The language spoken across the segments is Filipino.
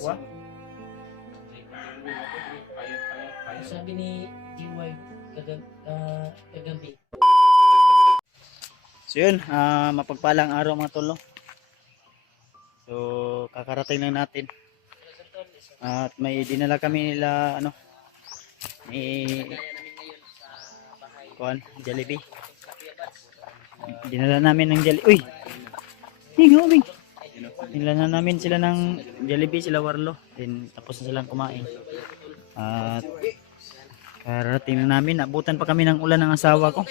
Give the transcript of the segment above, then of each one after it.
Wa? Sabi ni GY kagabi. So yun, mapagpalang araw mga tol, no? So kakarating lang natin. At may dinala kami nila may Jollibee. Dinala namin ng Jollibee. Uy! Hingawing! Dinala namin sila ng Jollibee, sila Warlo. Then tapos na silang kumain. At karating na namin, abutan pa kami ng ulan ng asawa ko.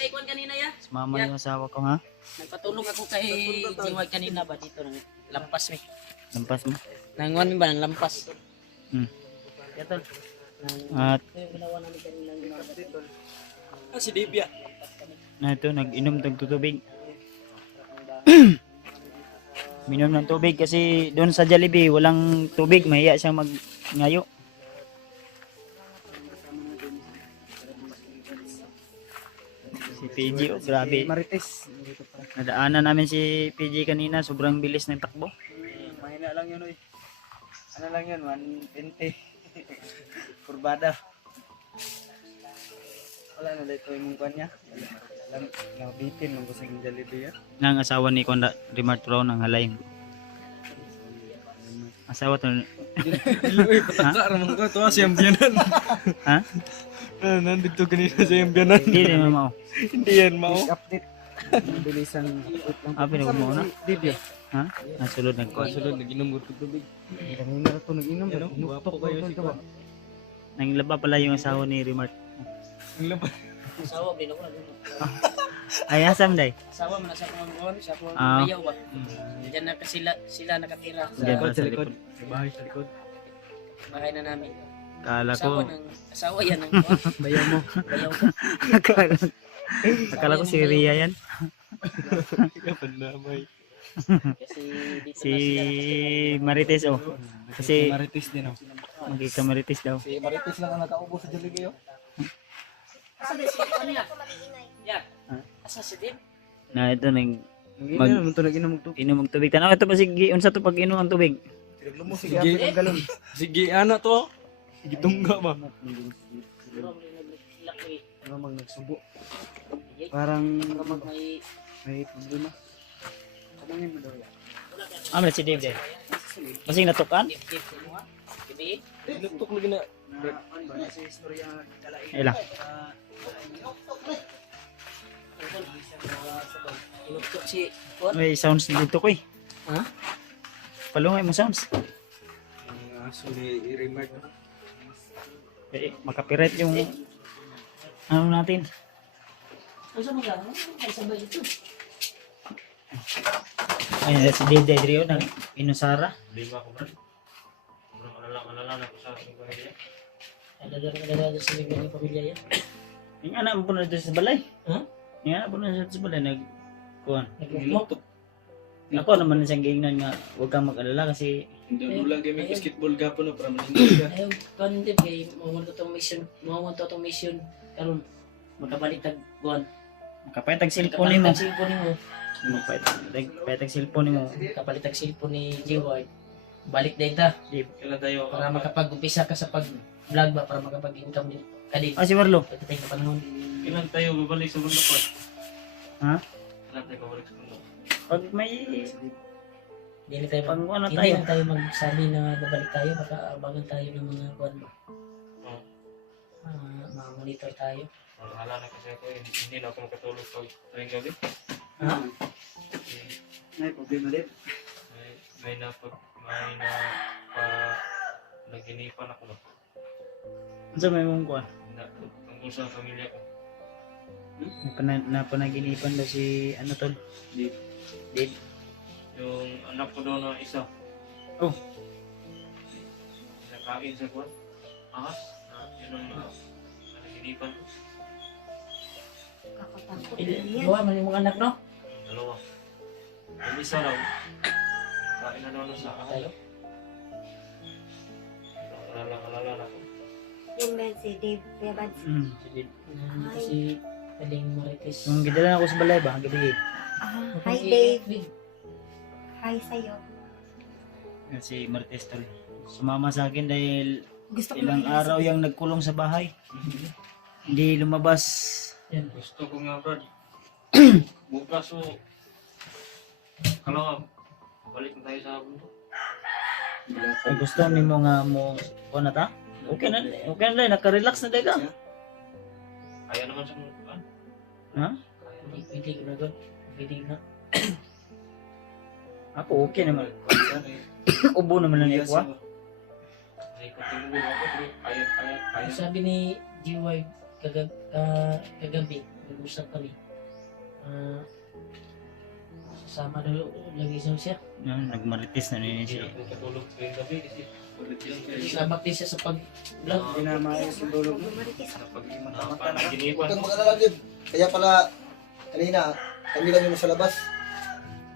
Mama yung asawa ko, ha? Nagpatulong ako kay GY kanina ba dito ng lampas mi. Lampas mo. Nangwan ba ng lampas? Yato. At Ginawa namin kanina dito. Si Dibia. na ito, nag-inom ng tubig. Minom ng tubig kasi doon sa Jollibee walang tubig, mahiya siyang magngayo. Si PG, oh, grabe. Marites. Nadaanan namin si PG kanina, sobrang bilis ng takbo. Mahina lang yun, oy. Ano lang yun, 120. Kurbada. Wala na dito yung mukha niya. Nabitin ng kusing Jollibee ya. Nang asawa ni Konda Rimart Pro ng Halayng. Asawa to. Uy, pataka ramang ko. Ito si Ambianan. Ha? Nandito kanina si Ambianan. Hindi rin mao. Hindi yan, Mao. Update. Bilisan update lang. Pinag mo na. Dibia. Ha? Nasulod ng kon. Sunod, nag-inom ko tubig. Kanina na ito nag-inom. Nuktok kayo si Kwa. Nanglaba pala yung asawa ni Rimart. Ang laban. Asawa din ako. Ay, asam day. Asawa man sa akong kuwan, sa akong Ah. bayaw ba. Diyan na sila nakatira Diyan sa ba sa likod? Sa bahay sa likod. bahay na namin. Kala Asawa ko. asawa yan ng kuwan. Bayaw mo. Bayaw ko. Akala ko si Ria yan. Kapandamay. Kasi dito Si na sila. Marites, oh. Kasi Marites din ako. magkita Marites daw. Si Marites lang ang nakaupo sa Jollibee oh. Asa din si ano yan? Yan. Asa si Dim? Na ito nang Mag naman to nag-inom to. inom ng tubig. Tanaw ito pa sige unsa to pag inom ang tubig. Sige, galon. Sige, ana to. Gitungga ba? Laki. Ano mang nagsubo. Parang May may problema. Kamangin mo daw yan. Ah, si Dave day. Masing natukan? dip mo ha. Gabi. Lutok lagi na. Ay lang. Inutok si kuwan. May sounds dito ko eh. Ha? Palungay mo sounds. Ang aso ni Rimart. Makapiret yung ano natin. Ano sa mga? Ano sa ba ito? Ayun, si Dave Dave Rio nang inusara. Lima ko man. Alala ko sa aking pamilya. Nadadala sa mga ng pamilya yan. Yung anak mo po na doon sa balay. Ha? Yung anak po na doon sa balay kuhan. Nagmukmok. Ako naman na siyang gingnan nga huwag kang mag-alala kasi Hindi lang gaming basketball gapo no para manindig ka. Ayaw, kandib kay mamunto tong mission karon makabaliktad kuwan. kapaytag cellphone mo. Cellphone mo. Kapaytag cellphone mo. Kapalitag cellphone ni GY. Balik din ta Kailan tayo para makapag-umpisa ka sa pag-vlog ba para makapag-income din. Kadi. Ah, si Marlo. Pagdating na panahon. Kailan tayo babalik sa bundok ko? Ha? Kailan tayo babalik sa bundok? Pag may Hindi na tayo pang ano hindi tayo. na tayo magsabi na babalik tayo baka abangan tayo ng mga kuwan. Mga monitor tayo. Wala na kasi ako hindi na ako makatulog pag tuwing gabi. Ha? May problema din. May na naginipan ako ba? Unsa may mong kuhan? Tungkol sa pamilya ko. Napanaginipan daw si ano tol? Dave. Yung anak ko daw na isa. Oh. Nakain sa kuwan. Ahas. Yun ang naginipan ko. Gawa man yung mga anak no? Dalawa. Yung isa raw. Kain na naman sa Tayo. Alala ko. Yan ba si Dave Kuyabads? Si Dave. Kasi Aling Marites. Yung gidala ako sa balay ba? Gabi. Hi Dave. Hi sa'yo. Si Marites tol. sumama sa akin dahil Gusto ko ilang makilala araw yung nagkulong sa bahay. Hindi lumabas. Yan. Gusto ko nga, Brad. Bukas o kalau balik na tayo sa bundok. Ay, gusto nimo nga mo kuha na ta? Okay na, naka-relax na daga. Kaya naman sa Ha? Pwede ko na doon. Pwede na. Ako okay naman. Ubo naman lang ko. Ay, continuo ako, bro. Kaya. Sabi ni GY kagabi, nag-usap kami. Sasama daw lagi siya. Nagmarites na rin Hindi siya. ako katulog ngayong gabi kasi ulit yan. Sabak din siya sa pag-vlog. Hindi na maayos yung dulog mo. Marites. Kapag Mata-mata na. panaginipan. Huwag kang mag-alala, Dib. Kaya pala, kanina, kami lang yung sa labas.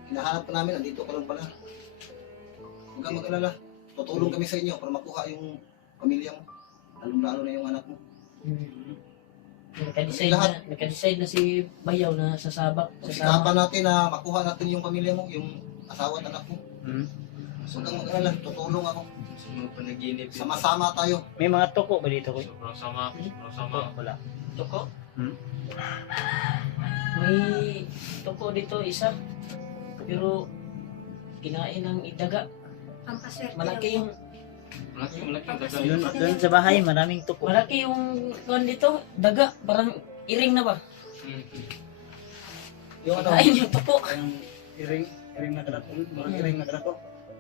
Hinahanap pa namin, andito ka lang pala. Huwag kang mag-alala. Tutulong kami sa inyo para makuha yung pamilya mo. Lalong-lalo na yung anak mo. Naka-decide na si Bayaw na sasabak. Sasama. Sikapan natin na makuha natin yung pamilya mo, yung asawa at anak mo. Hmm? Huwag kang mag-alala, tutulong ako. Sa mga panaginip. Sama-sama tayo. May mga toko ba dito ko? Sobrang sama. Sobrang sama. Wala. Toko? Hmm? May toko dito isa. Pero kinain ng idaga. Ang paswerte. Malaki yung Malaki ang daga. Doon sa bahay, maraming toko. malaki yung kuwan dito, daga, parang iring na ba? Yung ano, Kain yung toko. Yung iring na karato. Mga iring na karato.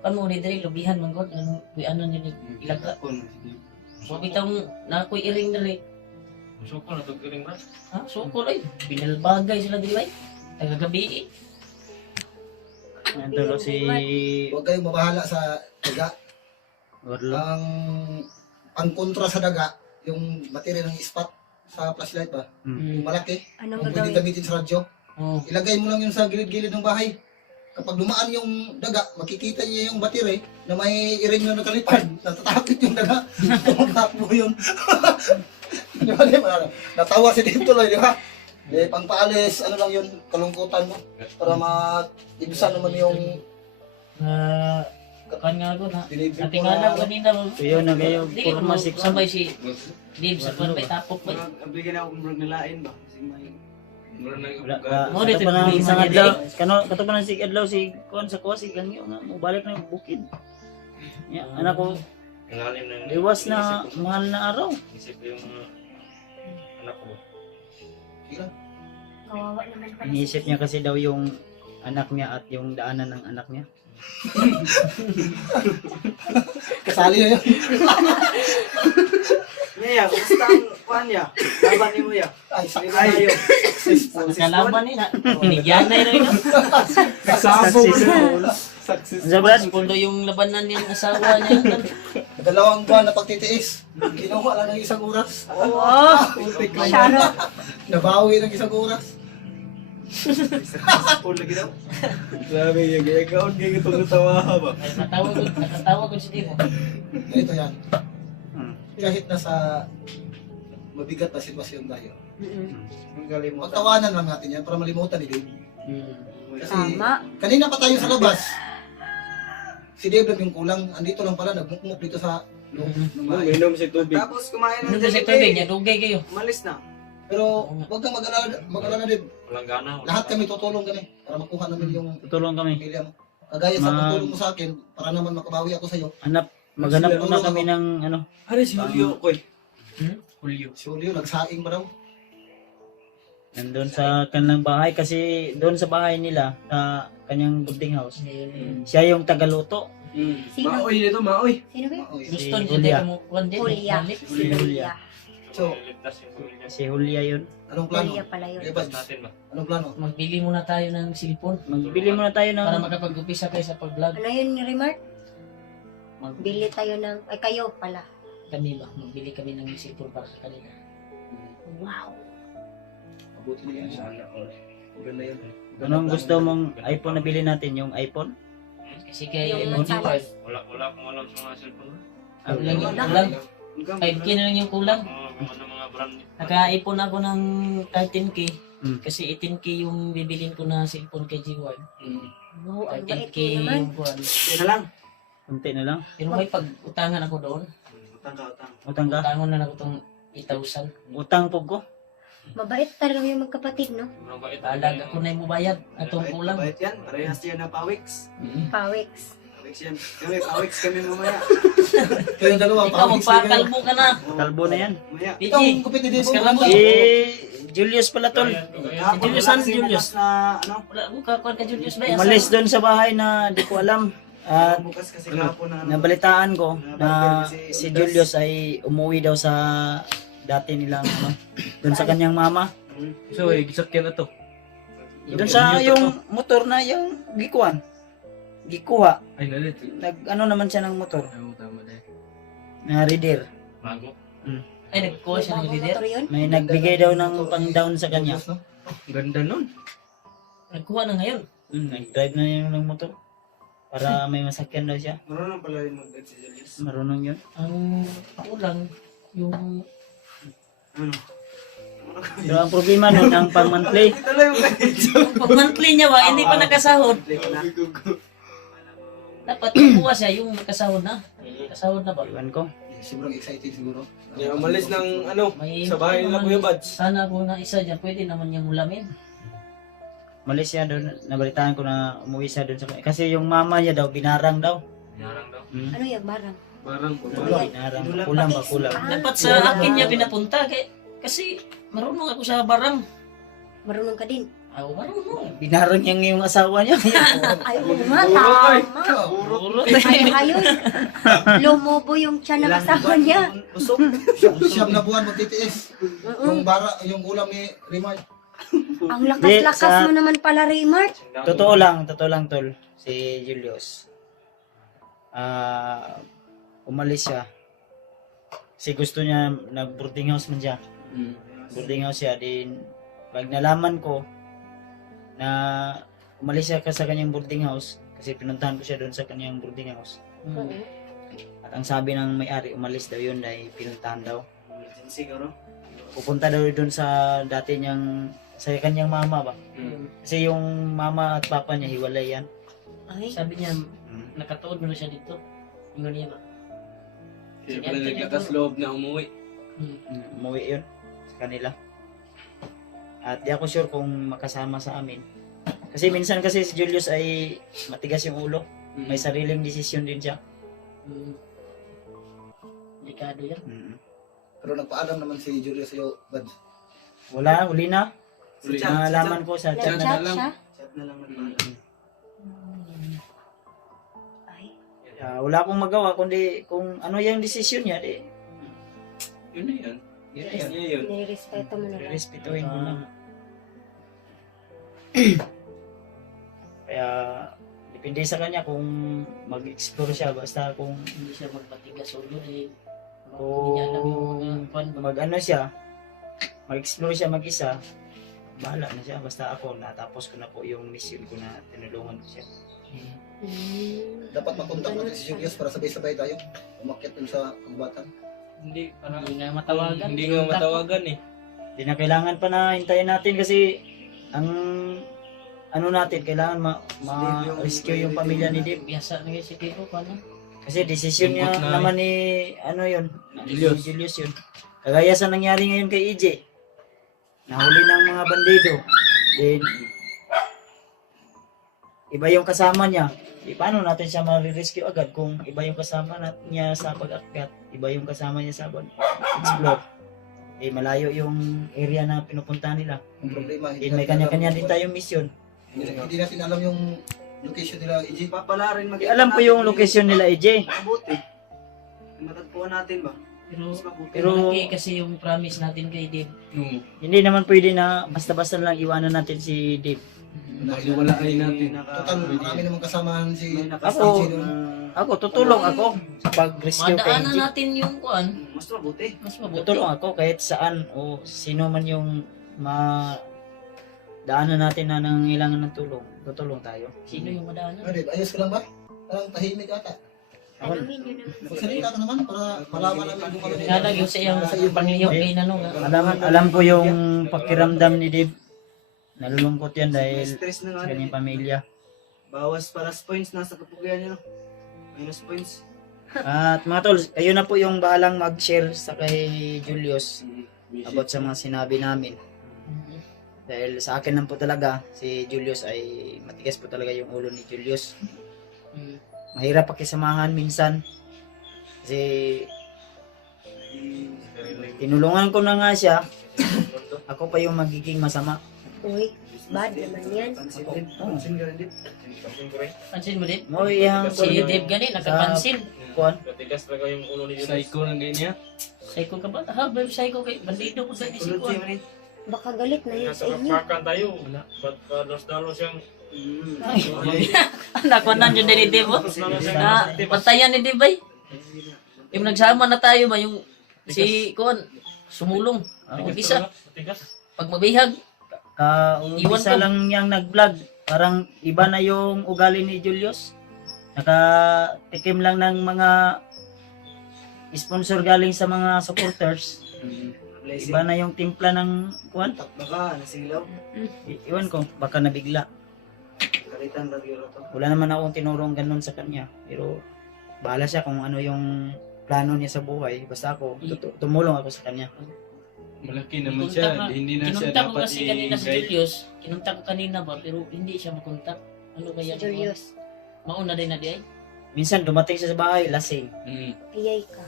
Ano ni diri lubihan man gud ano ni ilaga. So bitang na koy iring diri. Gusto ko na tugiring, Brad. Ha, so ko ay binalbagay sila diri ay. Tagagabi. Nandun si huwag kayong mabahala sa daga. Warlo. Ang pangkontra sa daga, yung material ng ispat sa flashlight ba? Yung malaki, Anong kung pwede gagawin? gamitin sa radyo. Oh. Ilagay mo lang yun sa gilid-gilid ng bahay. Kapag dumaan yung daga, makikita niya yung battery na may iring na nakalipad. Natatakot yung daga. Tumakbo yun. Di ba? Di ba? Natawa si Dave tuloy, di ba? Di, pangpaalis, ano lang yun, kalungkutan mo. Para ma-ibsan naman yung Kan nga ko na. delivery Ati nga lang kanina. Tuyo na kayo, Di kurma mo si sabay si Dave sa kuwan may tapok ba. Ang bigyan ako kung nalain ba? Kasi may... Mura na yung Wala bugado. ka. Mo dito Kato pa ng yung isang mga adlaw. Kato pa ng adlaw si Kuan sa kuwa si Gangyo nga. Mubalik na yung bukid. Ya, anak ko, Ang lalim na liwas na mahal na araw. Isip ko yung mga anak ko. Kawawa naman pala. Iniisip niya kasi daw yung anak niya at yung daanan ng anak niya. kasali na yun. Niya, kumusta ang kuhan niya? Laban ni mo ya? Ay, Ay, tayo. Kalaban ni na. Binigyan na yun. Successful. Success. Ano Brad? Pundo yung labanan yung asawa niya. Dalawang buwan na pagtitiis. Kinuha lang ng isang oras. Putik lang. Sharo. Nabawi ng isang oras. Successful lagi daw. Sabi niya, gagawin kayo itong tawa ba? Nakatawa ko si Dave. Ganito yan. Hmm. Kahit nasa mabigat na sitwasyon tayo. Ang galing mo. Pagtawanan lang natin yan para malimutan ni Dave. Kasi Tama. kanina pa tayo sa labas. Si Dave lang yung kulang. Andito lang pala, nagmukmuk dito sa loob ng bahay. Uminom si tubig. Tapos kumain Ano ng ba si Tubig niya? Dugay kayo. Umalis na. Pero huwag kang mag-alala Dave. Walang gana. Lahat kami tutulong kami para makuha namin yung Tutulong kami. pamilya mo. Kagaya sa Ma- pagtulong mo sa akin, para naman makabawi ako sa iyo. Maghanap muna kami ng ano. Ano si Julio ko eh? Julio. Si Julio, nagsaing ba daw? Nandun sa kanilang bahay kasi doon sa bahay nila sa kanyang boarding house. Siya yung tagaluto. Sino? Maoy nito, maoy. Sino ba? Maoy. Gusto Si niya Julia. dito mo kuwan din. Julia. Balik. Si Julia. So, Ligtas yung pamilya Si Julia yun. anong plano? Julia pala yun. Evads, natin ba? anong plano? Magbili muna tayo ng cellphone Magbili muna tayo ng para makapag-upisa kayo sa pag-vlog. Ano yun, Remark? Mag- Bili tayo ng... Ay, kayo pala. Kami ba? Magbili kami ng cellphone para sa kanila. Wow. Mabuti na yan. Sana all. Ganda yun. anong gusto mong iPhone na bilhin natin? Yung iPhone? Kasi kay Yung G-Wild, Wala akong alam sa mga cellphone. ang lang yung Wala. kulang. 5K na lang yung kulang. Mga brand. Naka-iPhone ako ng 13K. Mm. Kasi 18K yung bibilin ko na cellphone kay G-Wild. Wow, ang bait 13K ko naman. yung kuwan. Yan na lang. Kunti na lang. Pero may pag-utangan ako doon. Utang ka, utang. Utang ka? Utangon na ako itong 8,000. Utang po ko. Mabait talaga yung magkapatid, no? Mabait. Paalag ako na yung mubayad. Atong kulang. Mabait yan. Parehas yan na pawiks. Pawiks. Pawiks yan. Kami, pawiks kami mamaya. Kayong dalawa, Ikaw, pawis na kayo. magpakalbo ka na. Kalbo na yan. Mamaya. Ikaw, Piji, ang kupit ni Debo. mas karamo. Julius pala tol. Julius, Wala ano, kasi Julius? bukas na, ano? Wala ko kakuan ka Julius ba? Umalis doon sa bahay na di ko alam. At Bukas kasi kahapon na, ano? nabalitaan ko na si Julius ay umuwi daw sa dati nilang ano, doon sa kanyang mama. So, gisakyan na to. Doon sa yung motor na yung gikuan. Gikuha. Ay, nalit. Nag ano naman siya ng motor. Ay, tama na eh. Na reader. Bago. Ay, nagkuha siya ng leader. Motor yun? May nagbigay daw ng pang-down sa kanya. Ang ganda nun. Nagkuha na ngayon. Nag-drive na yun ng motor. Para may masakyan daw siya. Marunong pala yung mag-guide si Julius. Marunong yun. Ang kulang yung Ano? Pero ang problema nun, ang pang-monthly. Ito lang yung guide. pag monthly niya ba, hindi pa nakasahod. Dapat kukuha siya yung nakasahod na. Kasahod na ba? Iwan ko. Sobrang excited siguro. Yeah, umalis ng ano, May sa bahay nila Kuya Bads. Sana kung na isa dyan, pwede naman niyang ulamin. Malaysia doon, nabalitaan ko na umuwi siya doon sa... Kasi yung mama niya daw, binarang daw. Yarang daw. Ano yung barang? Parang Binarang. Kulang ba? Kulang. Dapat sa akin niya pinapunta kasi marunong ako sa barang. Marunong ka din. Marunong. Binarang niya yung asawa niya. Ay, oo nga, tama. Puro. Ay, ayos. Lumobo yung tiyan ng asawa niya. Usok. Siyam na buwan magtitiis. Yung bara, yung ulam ni Rimar. Ang lakas-lakas mo naman pala, Raymart. Totoo lang tol. Si Julius. Umalis siya. Kasi gusto niya, nag-boarding house man siya. Boarding house siya. Din, pag nalaman ko na umalis siya sa kanyang boarding house, kasi pinuntahan ko siya doon sa kanyang boarding house. At ang sabi ng may-ari, umalis daw yun dahil pinuntahan daw. Siguro. Pupunta daw doon sa dati niyang, sa kanyang mama ba? Kasi yung mama at papa niya, hiwalay yan. Ay, Sabi niya, nakatuod mo na siya dito. Ingon niya ba? Kasi pala nagkakasloob na umuwi. Umuwi yun sa kanila. At di ako sure kung makasama sa amin. Kasi minsan kasi si Julius ay matigas yung ulo. May sariling desisyon din siya. Delikado yan. Pero nagpaalam naman si Julius sa'yo, Bads. Wala, huli na. Sa chat, Nalaman ko sa chat nag-chat na. siya? Chat na lang nagpaalam. Ay, Wala akong magawa kundi kung ano yung desisyon niya. Yun na yun. Yun na yun. Yun. nirespeto mo na lang. Respetuhin mo na. Kaya depende sa kanya kung mag-explore siya. Basta kung Hindi siya magpatigas ulo eh. kung Hindi niya alam yung mga kwan ba. mag-ano siya, mag-explore siya mag-isa, bahala na siya. Basta ako, natapos ko na po yung mission ko na tinulungan ko siya. Dapat makontak natin si Julius para sabay-sabay tayo. Umakyat dun sa kagubatan. Hindi, parang Hindi nga matawagan. hindi nga matawagan eh. Hindi na kailangan pa na hintayin natin kasi ang ano natin, kailangan ma-rescue yung pamilya ni Dave. Biasa na si Tito, paano? Kasi desisyon niya Import na naman ni, ano yun, Julius. ni Julius yun. Kagaya sa nangyari ngayon kay EJ. Nahuli ng mga bandido. Then, iba yung kasama niya. Paano natin siya ma-rescue agad kung iba yung kasama niya sa pag-akyat, iba yung kasama niya sa pag-explore. Malayo yung area na pinupuntahan nila. Ang problema, May kanya-kanya din tayong mission. Hindi natin alam yung location nila, EJ. Pala rin Alam ko yung location nila, EJ. Mabuti. Matagpuan natin ba? Pero, Mas mabuti. pero Pero- malaki kasi yung promise natin kay Dave. Hindi naman pwede na basta-basta lang iwanan natin si Dave. Walain natin. Total, marami namang kasamahan si May Ako, nakasama EJ doon. Ako, tutulong ako sa pag-rescue kay Madaanan EJ. natin yung kuan. Mas mabuti. Mas mabuti. Tutulong ako kahit saan o sino man yung daanan natin na nangailangan ng tulong. Tutulong tayo. Sino yung madaanan? Ano, Dave, ayos ka lang ba? Parang tahimik ata. Tanungin nyo na. Magsalita ka naman para malaman namin kung ano Nalag yung sa iyang pangliyo kay Nanong. Alam ko yung pakiramdam ni Dave. Nalulungkot yan dahil Stress na sa nga. kanyang pamilya. Bawas para sa points nasa kapugian niyo. Minus points. At mga tol, kayo na po yung bahalang mag-share sa kay Julius about sa mga sinabi namin. Dahil sa akin lang po talaga, si Julius ay matigas po talaga yung ulo ni Julius. Mahirap pakisamahan minsan. Kasi tinulungan ko na nga siya. Ako pa yung magiging masama. Uy, bad naman yan. Pansin mo din? Mo iyang Si Dave gani, nakapansin. kuan. Matigas talaga yung ulo ni Julius. Psycho lang ganyan. Psycho ka ba? Ha, ba psycho kay bandido ko sa si Kuan. Baka galit na yun Nasa sa inyo. kapakan tayo. Ba't dalos-dalos yung... Nakuanan yun din ni Dave. Oh. Na patayan ni Dave ay. Yung nagsama na tayo ba yung si Kuan sumulong. Mag-isa. Matigas. Pag mabihag, Iwan Ka-umpisa ko. lang niyang nag-vlog. Parang iba na yung ugali ni Julius. Nakatikim lang ng mga sponsor galing sa mga supporters. Iba na yung timpla ng kuan. Baka nasilaw. Iwan ko, baka nabigla. Kalitan lagi ro to. Wala naman akong tinurong ganun sa kanya. Pero bahala siya kung ano yung plano niya sa buhay. Basta ako, tumulong ako sa kanya. Malaki naman siya. Hindi na siya kinunta ko dapat kasi kanina si i-guide. Julius. Kinunta ko kanina ba, pero hindi siya makontak. Ano kaya? Julius, Mauna din na di ay. Minsan dumating siya sa bahay, lasing. iyay ka.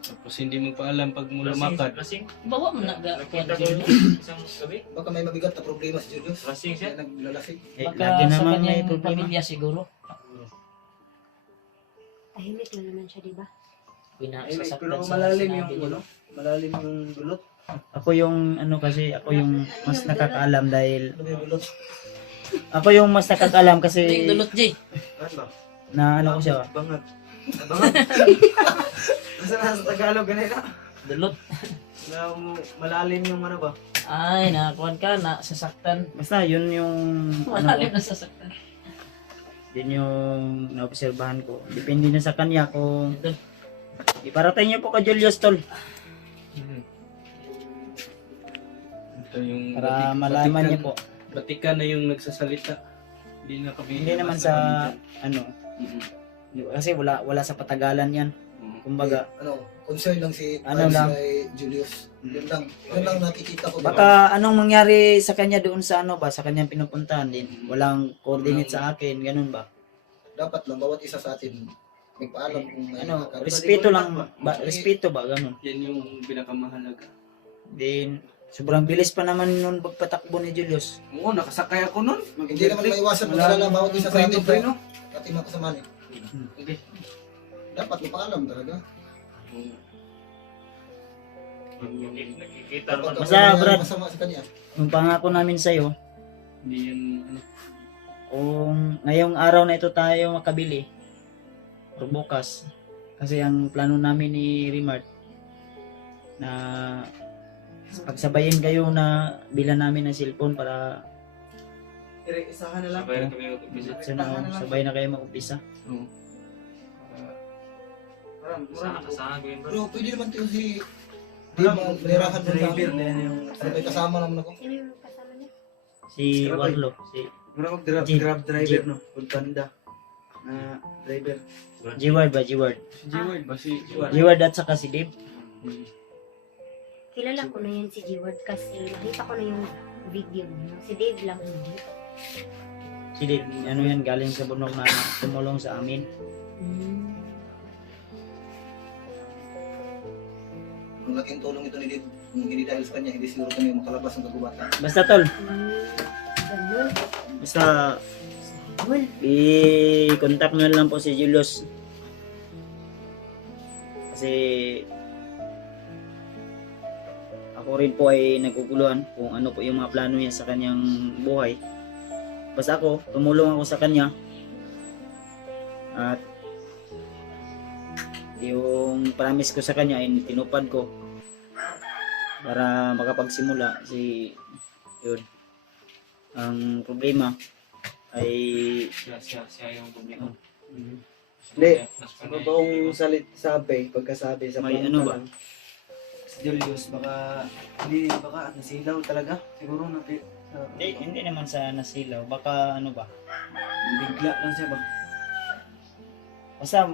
Tapos hindi mo pa alam pag mo lumakad. Lasing. Bawa mo na ga Kuan Nakita ko si yun Julius. isang gabi. Baka may mabigat na problema si Julius. Lasing siya. Kaya naglalasing. Baka Lagi sa naman may kanyang problema. pamilya siguro. Tahimik lang naman siya, di ba? Pinasasaktan Pero sa malalim sinabi yung niya. ano. Malalim yung dulot. Ako yung ano kasi, ako yung mas nakakaalam dahil Ano ba yung bulot? ako yung mas nakakaalam Yung kasi dulot Jay. Ano ba? na ano ko siya. Bangat. Bangat. Basta nasa Tagalog ganun na. Dulot. Na malalim yung ano ba? Ay, nakakuan ka, nasasaktan. Basta yun yung ano Malalim ko, nasasaktan. yun yung naobserbahan ko. Depende na sa kanya kung iparating niyo po kay Julius tol Ito yung para malaman niyo po. Batikan na yung nagsasalita. Hindi na kami. Hindi naman sa ano kasi wala sa patagalan yan. Kumbaga Ano, concern lang si Ano Vibes lang. kay Julius. Yun lang nakikita ko. baka anong mangyari sa kanya doon sa ano ba sa kanyang pinupuntahan din. Walang coordinate sa akin, ganun ba? Dapat lang bawat isa sa atin magpaalam kung may Ano, nakaka- respeto lang ba? Respeto ba ganun? Yan yung pinakamahalaga. Din sobrang bilis pa naman nun pagpatakbo ni Julius. Oo, nakasakay ako nun. Hindi naman maiwasan mag-alala bawat isa sa atin. Preno. Ating mga kasama eh. Okay. Dapat magpaalam talaga. Nakikita Kapag naman. Basta, may Brad. masama sa kanya. Yung pangako namin sa'yo, Hindi yan ano. kung ngayong araw na ito tayo makabili, o bukas, kasi ang plano namin ni Remart na pagsabayin kayo na bilan namin ng cellphone para Isahan na lang. Sabay na kami mag-umpisa. sabay na kayo mag-umpisa. Asahan ko yun bro. Pero pwede naman ito si Di mo nirahan mo Driver lang. na yan yung... May kasama naman ako. Sino yung kasama niya? Si Warlo, si Mura Jeep. grab driver Jeep. no. Pagtanda. Na driver. G-Ward ba? G-Ward. Si G-Ward ba? Si G-Ward. G-Ward at saka si Dave. Kilala ko na yan si G-Word kasi nakita ko na yung video niya. Si Dave lang hindi. Si Dave, ano yan, galing sa bunong na tumulong sa amin. Ang laking tulong ito ni Dave. Kung hindi dahil sa kanya, hindi siguro kami makalabas ng kagubatan. Basta tol, Ganun. basta Ganun. i-contact nyo lang po si Julius. Kasi ako rin po ay naguguluhan kung ano po yung mga plano niya sa kanyang buhay. Basta ako, tumulong ako sa kanya. At yung promise ko sa kanya ay tinupad ko para makapagsimula si yun. Ang problema ay Siya yung problema. Hindi. Sa totoong pagkasabi sa May ano ba? Si Julius, baka nasilaw talaga. Siguro hindi naman sa nasilaw, baka ano ba? bigla lang siya ba? Basta,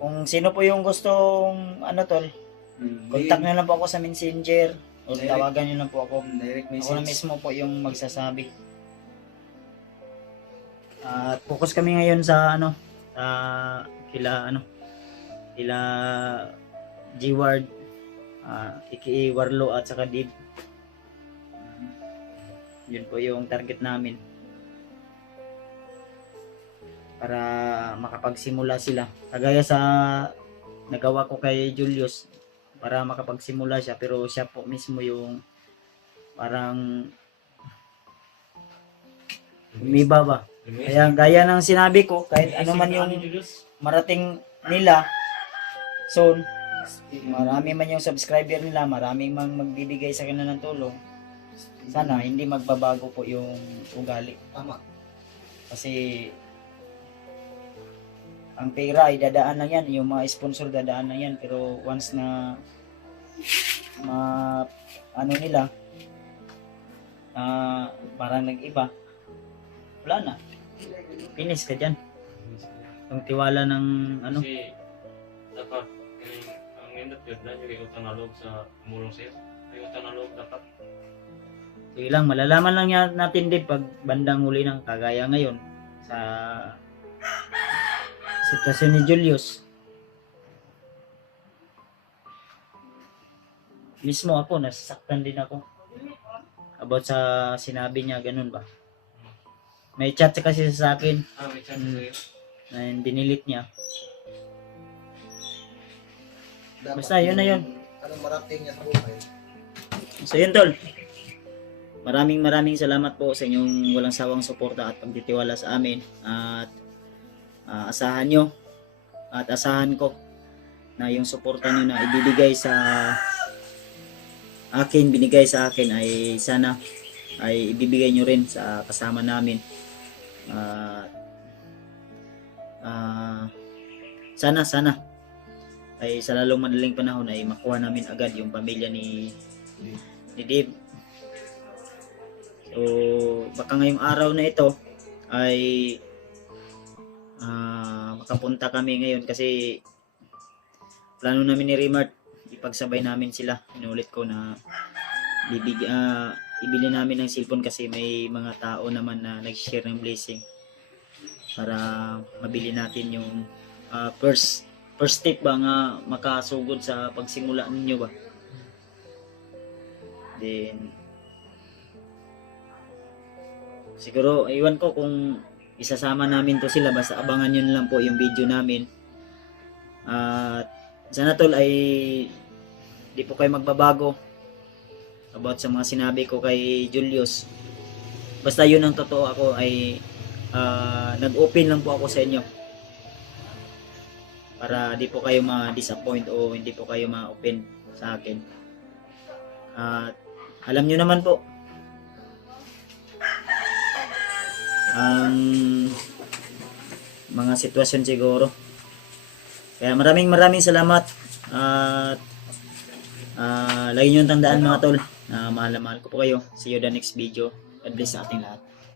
kung sino po yung gustong, ano tol, contact nyo lang po ako sa Messenger, o Direct. tawagan nyo lang po ako. Direct Ako na message. mismo po yung magsasabi. At focus kami ngayon sa ano, kila G-Ward, Iki Warlo at saka Dib. Yun po yung target namin. Para makapagsimula sila. Kagaya sa nagawa ko kay Julius, para makapagsimula siya, pero siya po mismo yung parang umiba ba. Kaya gaya ng sinabi ko, kahit ano man yung marating nila soon, marami man yung subscriber nila, maraming mang magbibigay sa kanila ng tulong, sana hindi magbabago po yung ugali. Tama. Kasi ang pera ay dadaan lang yan, yung mga sponsor dadaan lang yan, pero once na ano nila, parang nag-iba, wala na. Finish ka dyan. Yung tiwala ng ano. Kasi dapat ang indot yun na yung utang na loob sa tumulong sa'yo. Ay utang na loob dapat. Sige lang, malalaman lang natin din pag bandang huli ng kagaya ngayon sa sitwasyon ni Julius. Mismo ako, nasasaktan din ako. About sa sinabi niya, ganun ba? May chat kasi sa akin May chance sa'yo. na dinilit niya. Dapat Basta, yun na yun. Anong marating niya sa buhay. So yun tol. Maraming salamat po sa inyong walang sawang suporta at pagtitiwala sa amin. At asahan nyo at asahan ko na yung suporta nyo na ibibigay sa akin, binigay sa akin ay sana ay ibibigay nyo rin sa kasama namin. Sana ay sa lalong madaling panahon ay makuha namin agad yung pamilya ni Dave. So baka ngayong araw na ito ay makapunta kami ngayon kasi plano namin ni Remart ipagsabay namin sila. Inulit ko na ibili namin ng cellphone kasi may mga tao naman na nag-share ng blessing para mabili natin yung first step ba nga makasugod sa pagsimula ninyo ba. Then siguro iwan ko kung isasama namin to sila, basta abangan nyo na lang po yung video namin. At sana tol ay di po kayo magbabago about sa mga sinabi ko kay Julius. Basta yun ang totoo, ako ay nag-open lang po ako sa inyo para di po kayo ma-disappoint o hindi po kayo ma-open sa akin. At alam nyo naman po ang mga sitwasyon siguro. Kaya maraming salamat at lagi nyo tandaan mga tol na mahal na mahal ko po kayo. See you the next video. God bless sa ating lahat.